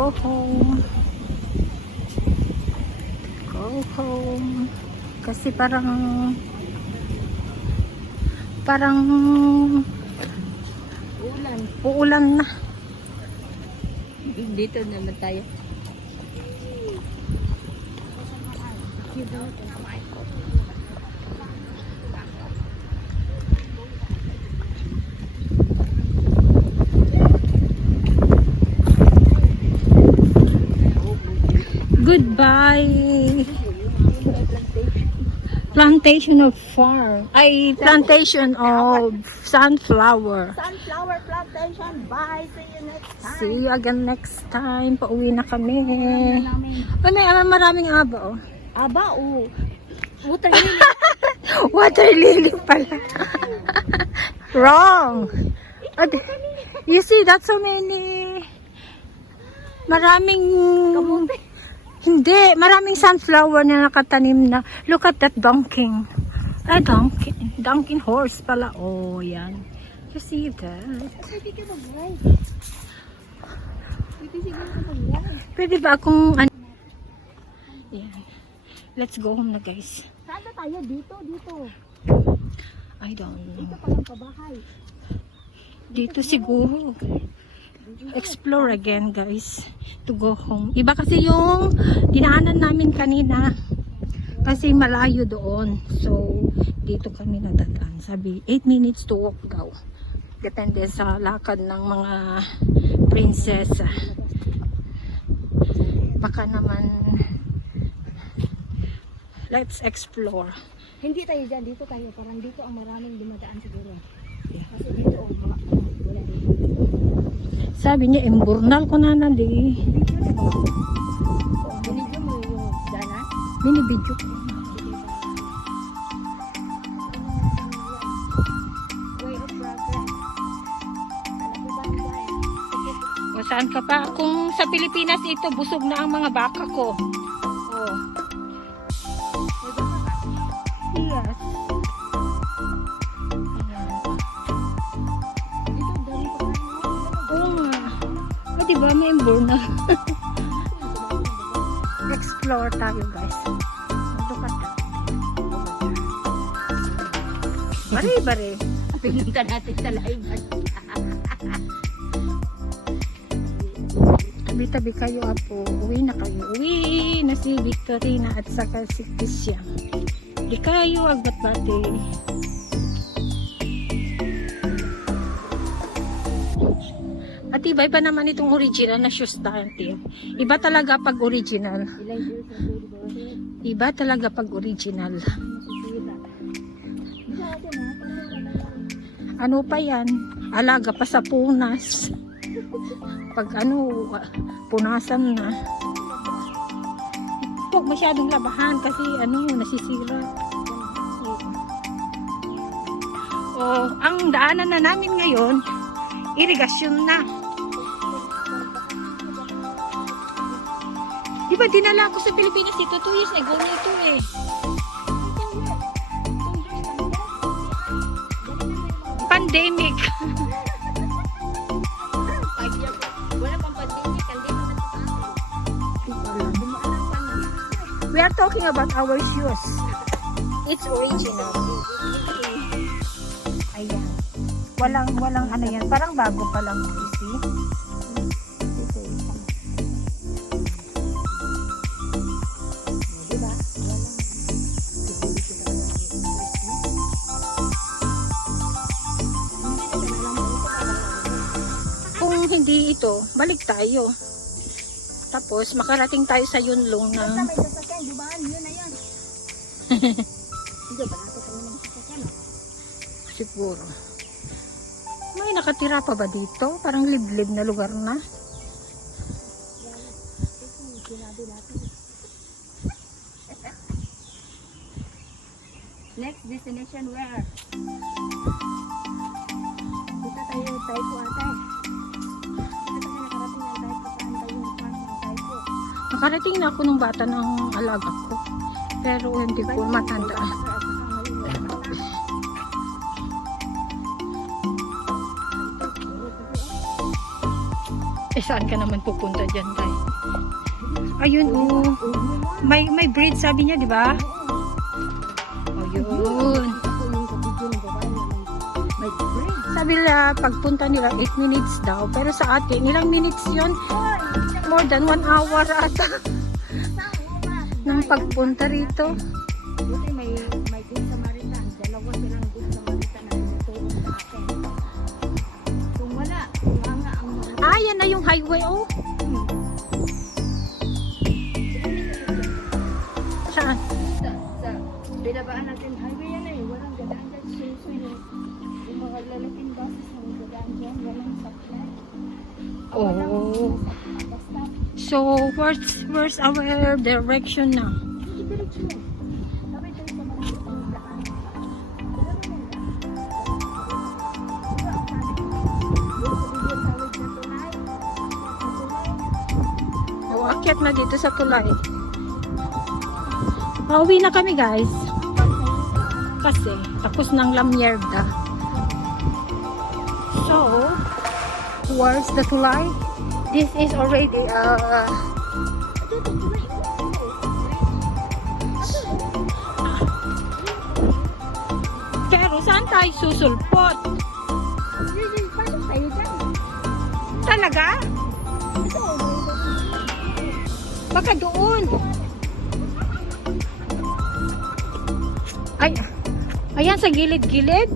go home. Go home. Kasi parang uulan na. Dito naman tayo. Goodbye. Plantation of farm. Ay, plantation of sunflower. Sunflower plantation. Bye. See you next time. See you again next time. Pauwi na kami. Ay, may maraming aba, oh. Aba, oh. Water lily. Water lily pala. Wrong. You see, that's so many. Maraming Kamote. Hindi, maraming sunflower na nakatanim na. Look at that donkey. Donkey horse pala. Oh, yan. You see that? Pwede ka mag-ride. Pwede siguro ka mag-ride. Pwede ba akong yan. Let's go home na, guys. Saan na tayo? Dito. I don't know. Dito palang pabahay. Dito siguro. Explore again, guys, to go home. Iba kasi yung dinaanan namin kanina kasi malayo doon, so dito kami nadadaan. Sabi 8 minutes to walk daw, depende sa lakad ng mga prinsesa. Baka naman let's explore. Hindi tayo dyan. Dito tayo. Parang dito ang maraming dumadaan siguro. Kasi dito wala dito. Sabi niya, emburnal ko na nandi. Binigyan mo yung dana? Binibidyo ko. Way of progress. Alam mo ba yan? O saan ka pa? Kung sa Pilipinas ito, busog na ang mga baka ko. Oh. Yes. Oo nga. O diba, may emburnal. Explore tayo, guys. Look at that. Bari-bari. Pinunta natin sa live. Tabi-tabi kayo, apo. Uwi na kayo. Uwi na si Victorina at saka si Christian. Di kayo agbat-bati. At iba naman itong original na shoes natin. Iba talaga pag original. Ilang years na po. Iba talaga pag original. Ano pa yan? Alaga pa sa punas. Pag punasan na. Huwag masyadong labahan kasi nasisira. Ang daanan na namin ngayon, irigasyon na. Diba dinala ko sa Pilipinas ito 2 years ago na ito eh. Pandemic. Wala pang pandemic. Hindi naman sa atin. We are talking about our shoes. It's original. Ayan. Walang ano yan. Parang bago pa lang. You see? Diba? Kung hindi ito, balik tayo. Tapos, makarating tayo sa Yunlong na... Basta may sasakyan, di ba? Yun na yan. Hindi ba natin kami ng sasakyan? Siguro. May nakatira pa ba dito? Parang liblib na lugar na. Sinabi natin. Next destination where? Dito tayo, Taipo ata. Nakarating na ako nung bata ng alaga ko. Pero hindi ko matandaan. Eh, saan ka naman pupunta dyan, tay? Ayun, oh. May bridge, sabi niya, di ba? Oh, yun. Sabi nila, pagpunta nila, 8 minutes daw. Pero sa atin, ilang minutes yun? More than 1 hour ata. Nang pagpunta rito. Buti may good Samaritan. Dalawa silang good Samaritan na tutulong sa akin. Kung wala, kung nga ang Ah, yan na yung highway, oh. Saan? sa binabaan natin highway yan eh. Walang gadaan dyan. Susunod. Yung mga lalaking buses na gadaan dyan. Walang supply. Oh. So, where's our direction now? Diretso mo. Sabay tayo sa mga daan. Oh, akyat na dito sa tulay. Pauwi na kami, guys. Kasi, tapos ng La Mierda. So, where's the tulay? This is already, pero saan tayo susulpot? Pasok tayo dyan. Talaga? Baka doon. Ay, ayan sa gilid-gilid?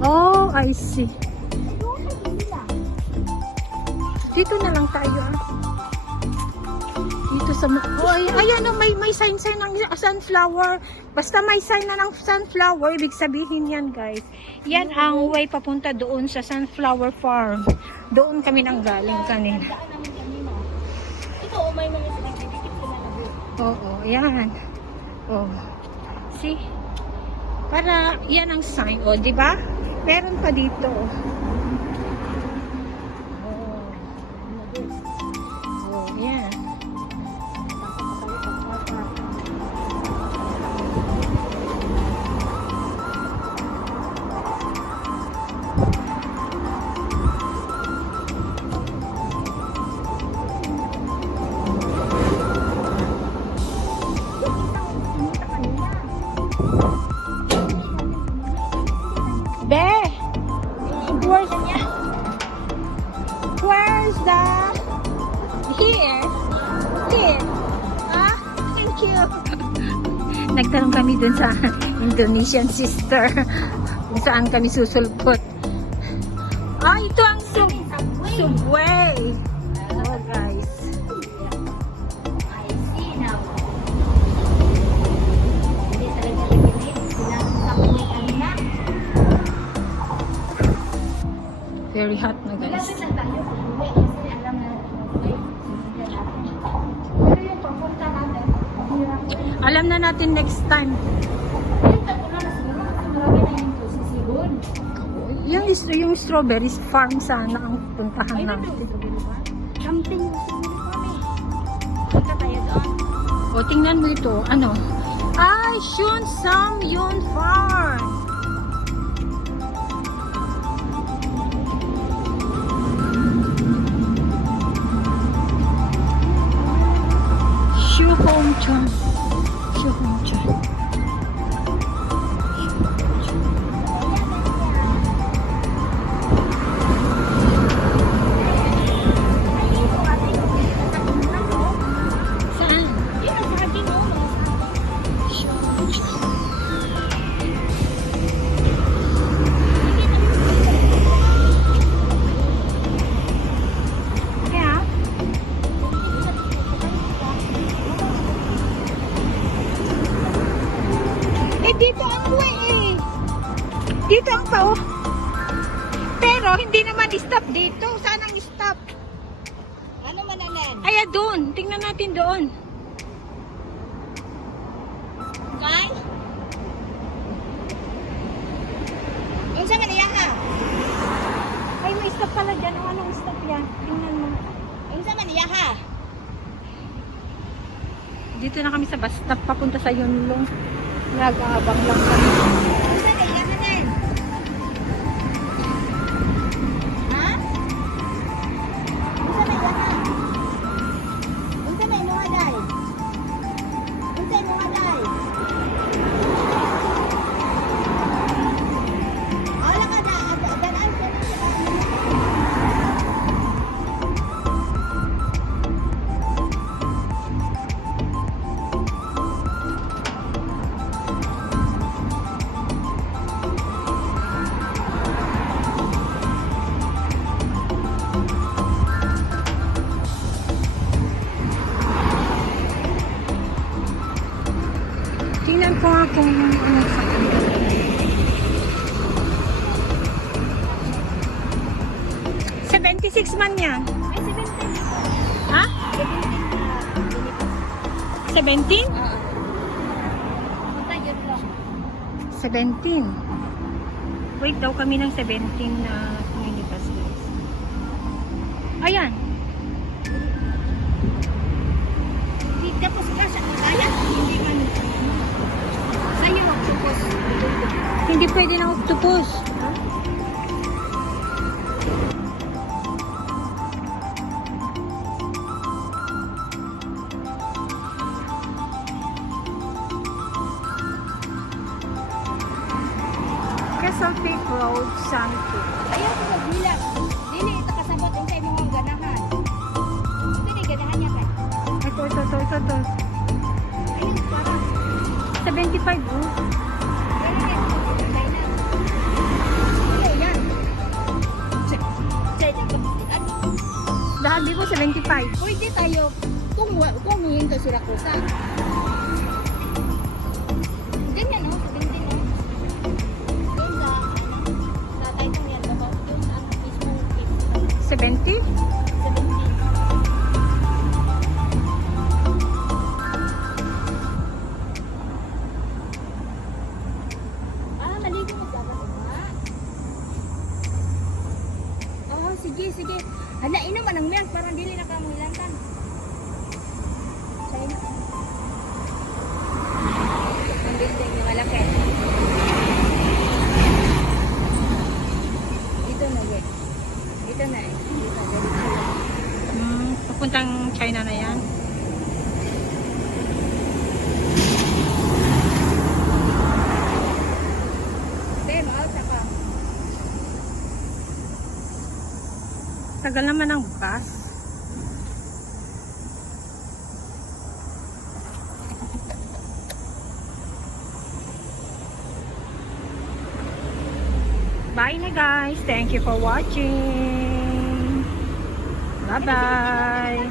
Oh, I see. Dito na lang tayo, ah. Dito sa... Oh, ayan, oh, may sign ng sunflower. Basta may sign na ng sunflower, ibig sabihin yan, guys. Yan ang way papunta doon sa sunflower farm. Doon kami nang galing kanina. Daan namin kanina. Ito, may mga sinagdidikit ko na labi. Oo, yan. Oh. See? Para, yan ang sign, oh, di ba? Meron pa dito, oh. Oh, yan. Be! Where's the... Here? Here? Ah, thank you. Nagtanong kami dun sa Indonesian sister kung saan kami susulpot. Ah, ito ang subway. Oh, guys. I see now. Hindi talaga nag-init. Sinasakay kanina. Very hot na, guys. Lapit lang tayo kung uwi kasi alam na uwi. Sinigyan natin. Pero yung papunta natin, hirap ko. Alam na natin next time. Yung tapunan na siguro kasi marami na yung sisibon. Yung strawberries farm sana ang puntahan Ay, natin. dito. Camping yung siguro kami. Punta tayo doon. O, tingnan mo ito. Ano? Ay, Shun Sam Yun Farm. Shu Hong Chun. Shu Hong Chun. Saan? Yun ang sabi mo. Shu Hong Chun. Kaya, dito ang way eh. Dito ang pao. Pero hindi naman stop dito. Saan ang stop? Ano mananan? Ay, doon. Tingnan natin doon. Kay? Unsa man iya ha? Ay, may stop pala dyan. Anong stop yan? Tingnan mo. Unsa man iya ha? Dito na kami sa bus stop. Papunta sa Yunlong. Nag-aabang lang kami. Unsa man iya ha? Ha? ko nga kung ano sa kanila. 76 man yan. Ay, 17. Ha? 17 na. 17? Oo. Punta yun lang. 17. Wait daw kami ng 17 na minibus guys. Ayan. Hindi tapos ka sa kaya. Hindi man. Sa'yo, octopus. Hindi pwede ng octopus. Quezon Peak Road, Santo. Ayaw ko magbilang. Dili, ito kasabot. Ang tayo mga ganahan. Pwede ganahan niya kay. Ito. Ayun, parang. 75 oh. Ganun yan. Pagkakay na. Ano yan? Sa ito, kapasitan. Dahabi ko 75. Pwede tayo, kung huwing to sila kusa. Ganyan, no? Ganyan, no? Doon sa, sa title yan, baba, yung mismong case. 70? 17. Maligo mo sa ba? Oo, sige. Hala, inom man ang milk, parang dili na ka mo ilantan. Sa'yo na. Ang building na malaki. Dito na, ye. Dito na eh. Papuntang China na yan. Tagal naman ang bus. Bye na guys. Thank you for watching. Bye-bye.